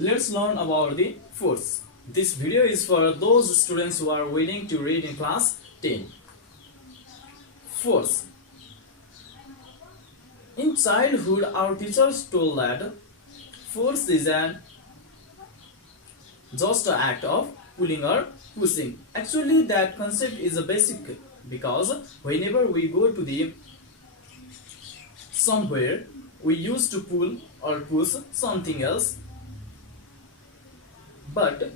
Let's learn about the force. This video is for those students who are willing to read in class 10. Force. In childhood, our teachers told that force is just an act of pulling or pushing. Actually, that concept is a basic because whenever we go to the somewhere, we used to pull or push something else. But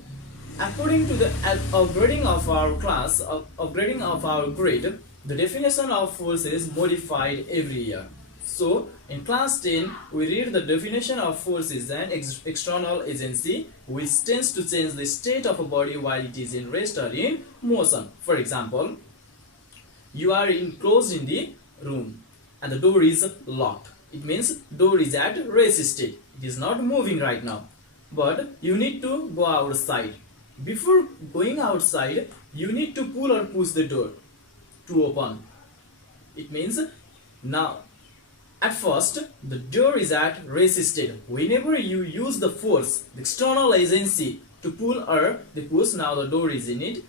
according to the upgrading of our class, upgrading of our grade, the definition of force is modified every year. So in class 10, we read the definition of force is an external agency which tends to change the state of a body while it is in rest or in motion. For example, you are enclosed in the room and the door is locked. It means door is at rest state. It is not moving right now. But you need to go outside. Before going outside, you need to pull or push the door to open. It means now at first the door is at rest state. Whenever you use the force, the external agency to pull or the push, now the door is in it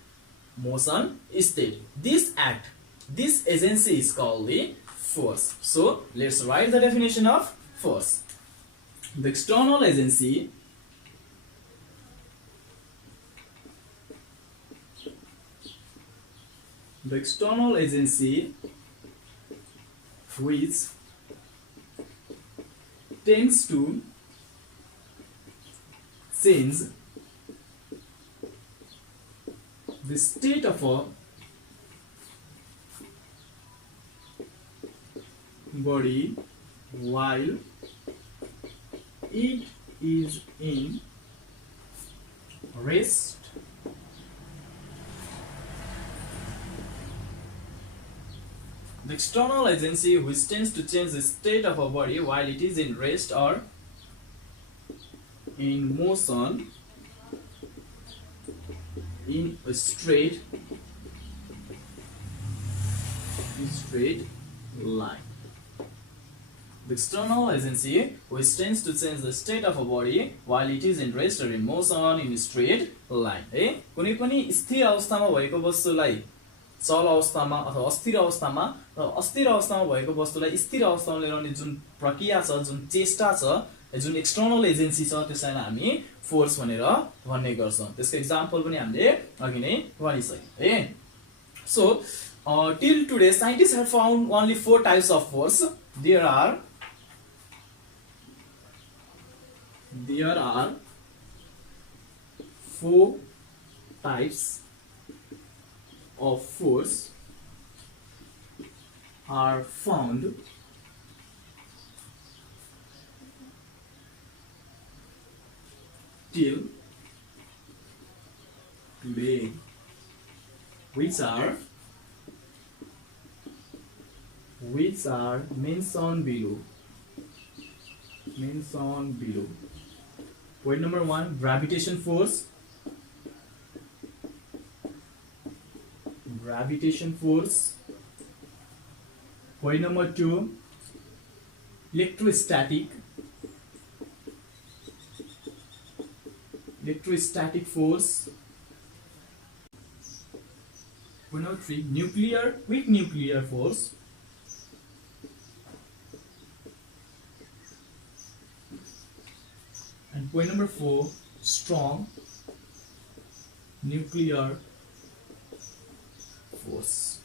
motion state. This act, this agency is called the force. So let's write the definition of force. The external agency which tends to change the state of a body while it is in rest The external agency which tends to change the state of a body while it is in rest or in motion in a straight line. The external agency which tends to change the state of a body while it is in rest or in motion in a straight line. कुनै पनि स्थिर अवस्थामा भएको वस्तुलाई चल अवस्थामा अथवा अस्थिर अवस्थामा र अस्थिर अवस्थामा भएको वस्तुलाई स्थिर अवस्थामा ल्याउने जुन प्रक्रिया छ, जुन चेष्टा छ, जुन एक्सटर्नल एजेन्सी छ, त्यसैलाई हामी फोर्स भनेर भन्ने गर्छौं. त्यसको एक्जाम्पल पनि हामीले अघि नै गरिसक्यौं है. So till today scientists have found only 4 types of force. There are 4 types of force are found till today, which are mentioned below. Point number 1, gravitation force. Point number 2, electrostatic force. Point number 3, weak nuclear force. And point number 4, strong nuclear force.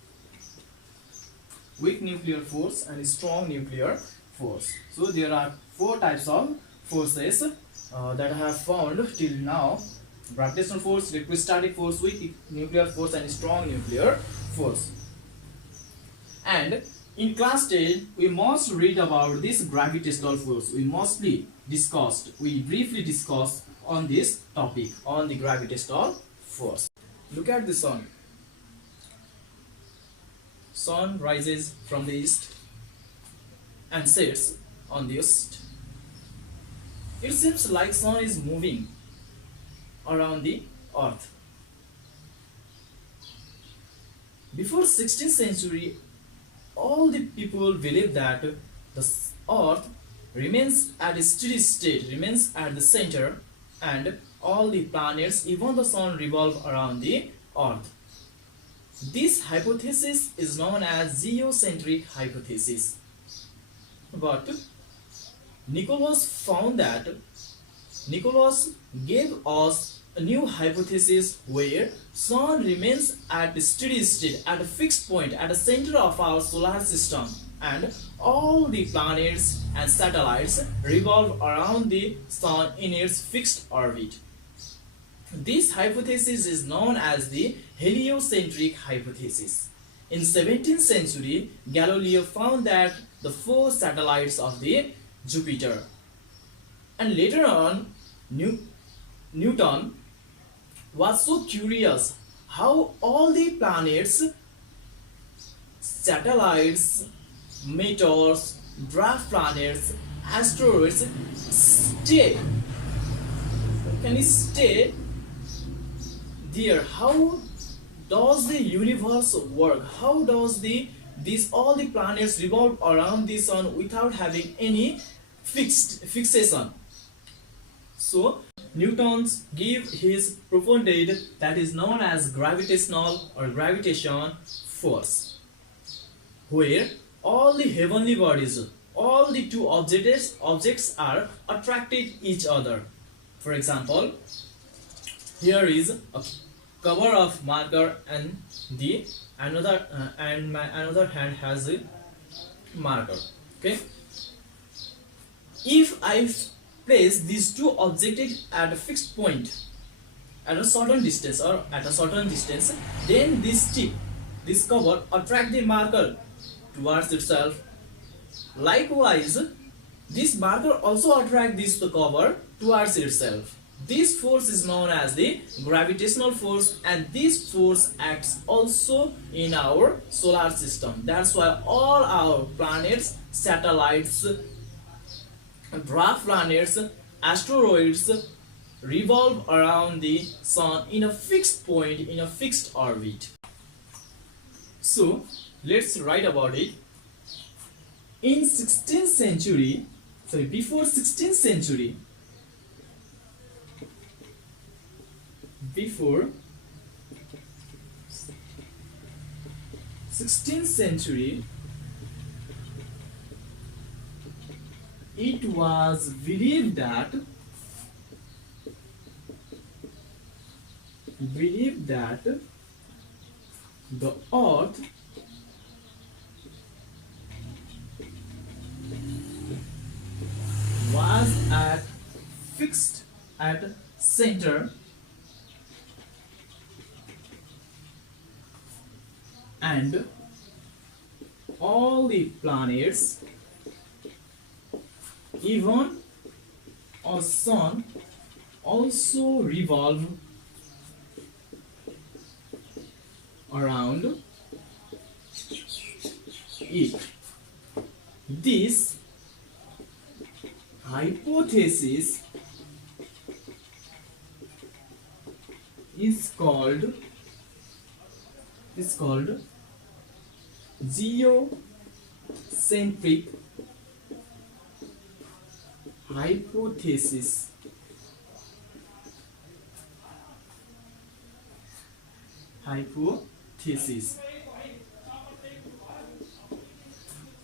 Weak nuclear force and strong nuclear force. So there are 4 types of forces that I have found till now: gravitational force, electrostatic force, weak nuclear force, and strong nuclear force. And in class 10, we must read about this gravitational force. We briefly discussed on this topic, on the gravitational force. Look at the sun. Sun rises from the east and sets on the east. It seems like sun is moving around the earth. Before 16th century, all the people believe that the earth remains at a steady state, remains at the center and all the planets, even the sun, revolve around the earth. This hypothesis is known as geocentric hypothesis. But Nicholas gave us a new hypothesis where sun remains at a steady state, at a fixed point, at the center of our solar system, and all the planets and satellites revolve around the sun in its fixed orbit. This hypothesis is known as the heliocentric hypothesis. In 17th century, Galileo found that the four satellites of the Jupiter, and later on Newton was so curious how all the planets, satellites, meteors, dwarf planets, asteroids stay there. How does the universe work? How does all the planets revolve around the sun without having any fixation? So Newton gave his proponent that is known as gravitational or gravitation force, where all the heavenly bodies, all the two objects are attracted each other. For example, here is a cover of marker and the another and my another hand has a marker. Okay, if I place these two objects at a fixed point at a certain distance, then this cover attract the marker towards itself. Likewise, this marker also attract this cover towards itself. This force is known as the gravitational force, and this force acts also in our solar system. That's why all our planets, satellites, dwarf planets, asteroids revolve around the sun in a fixed point, in a fixed orbit. So let's write about it. In 16th century, before 16th century, before 16th century, it was believed that the earth was fixed at center, and all the planets, even our sun, also revolve around it. This hypothesis is called geocentric hypothesis.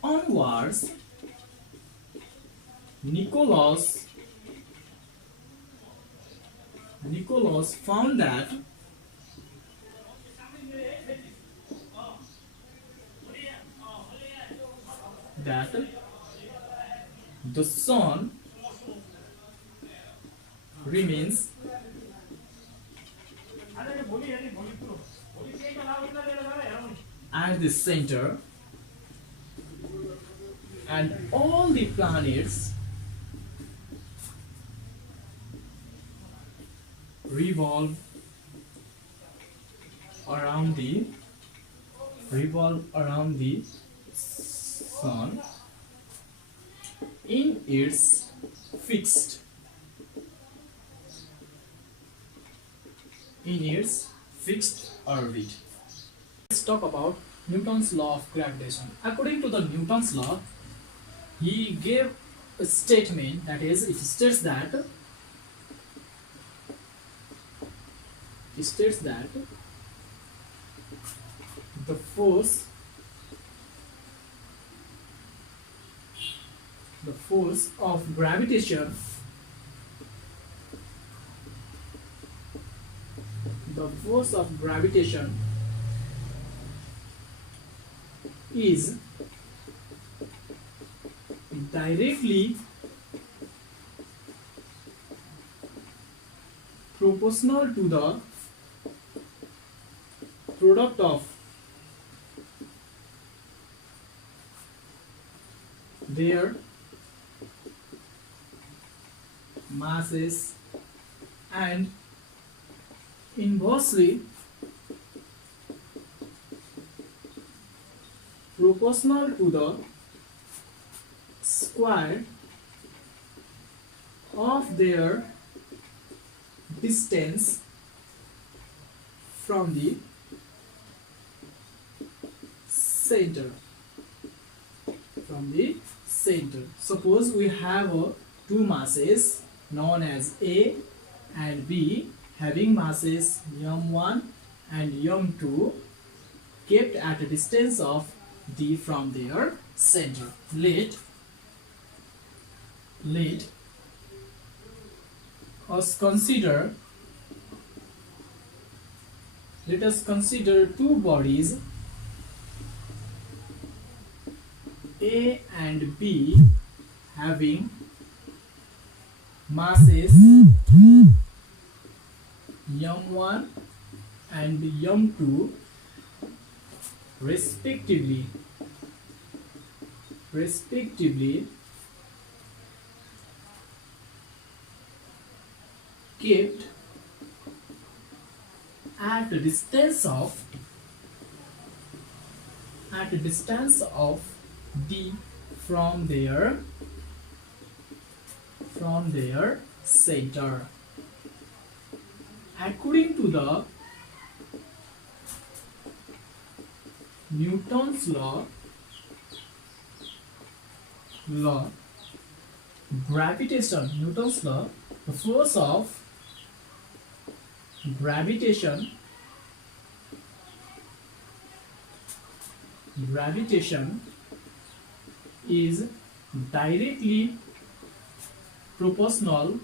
Onwards, Nicholas found that the sun remains at the center, and all the planets revolve around the sun in its fixed orbit. Let's talk about Newton's law of gravitation. According to the Newton's law, he gave a statement, that is, it states that states that the force of gravitation is directly proportional to the product of their masses and inversely proportional to the square of their distance from the center. Suppose we have two masses known as A and B having masses m1 and m2 kept at a distance of d from their center. Let us consider two bodies A and B having masses m1 and m2 respectively kept at a distance of d from their center. According to the Newton's law, the force of gravitation is directly proportional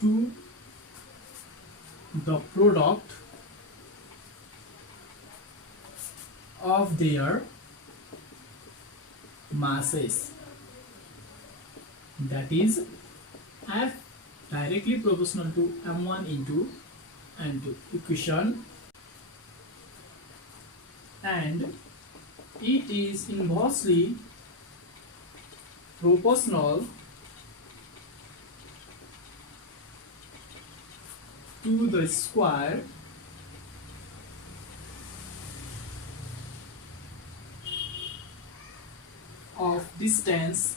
to the product of their masses. That is, F directly proportional to m1 into m2 equation, and it is inversely proportional to the square of distance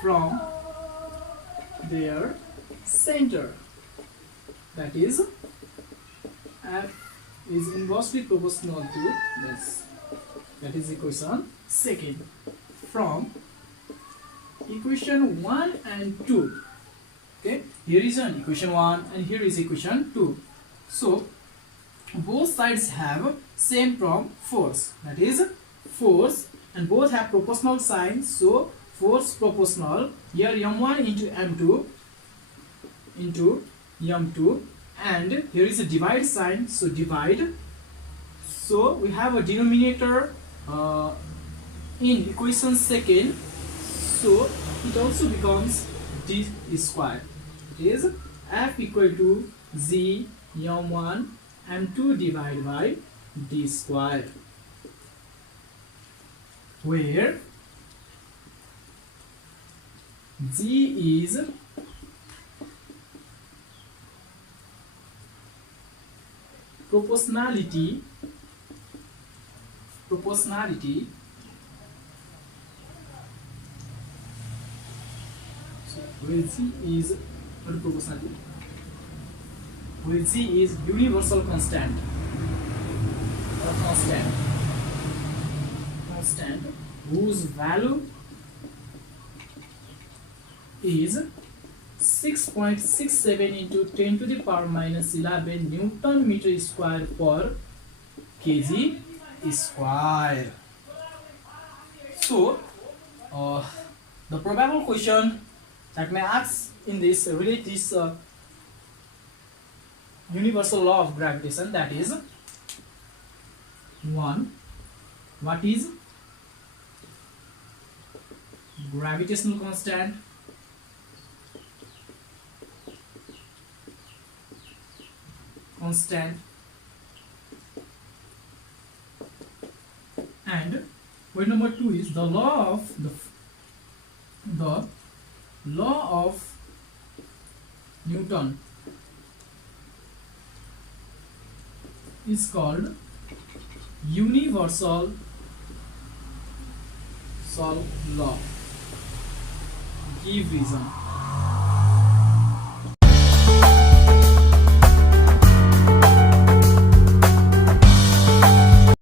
from their center. That is, F is inversely proportional to this. That is equation second. From equation 1 and 2, okay, here is an equation 1 and here is equation 2. So both sides have same force, that is force, and both have proportional signs. So force proportional, here m1 into m2, and here is a divide sign, so divide. So we have a denominator in equation second, so it also becomes d square. It is F equal to z m1 m2 divided by d square, where z is proportionality, so where z is not proportionality, where z is universal constant, whose value is 6.67 into 10 to the power minus 11 Newton meter square per kg square. So, the probable question that may ask in this relate this universal law of gravitation, that is 1. What is gravitational constant? And point number 2 is the law of Newton is called universal law. Give reason.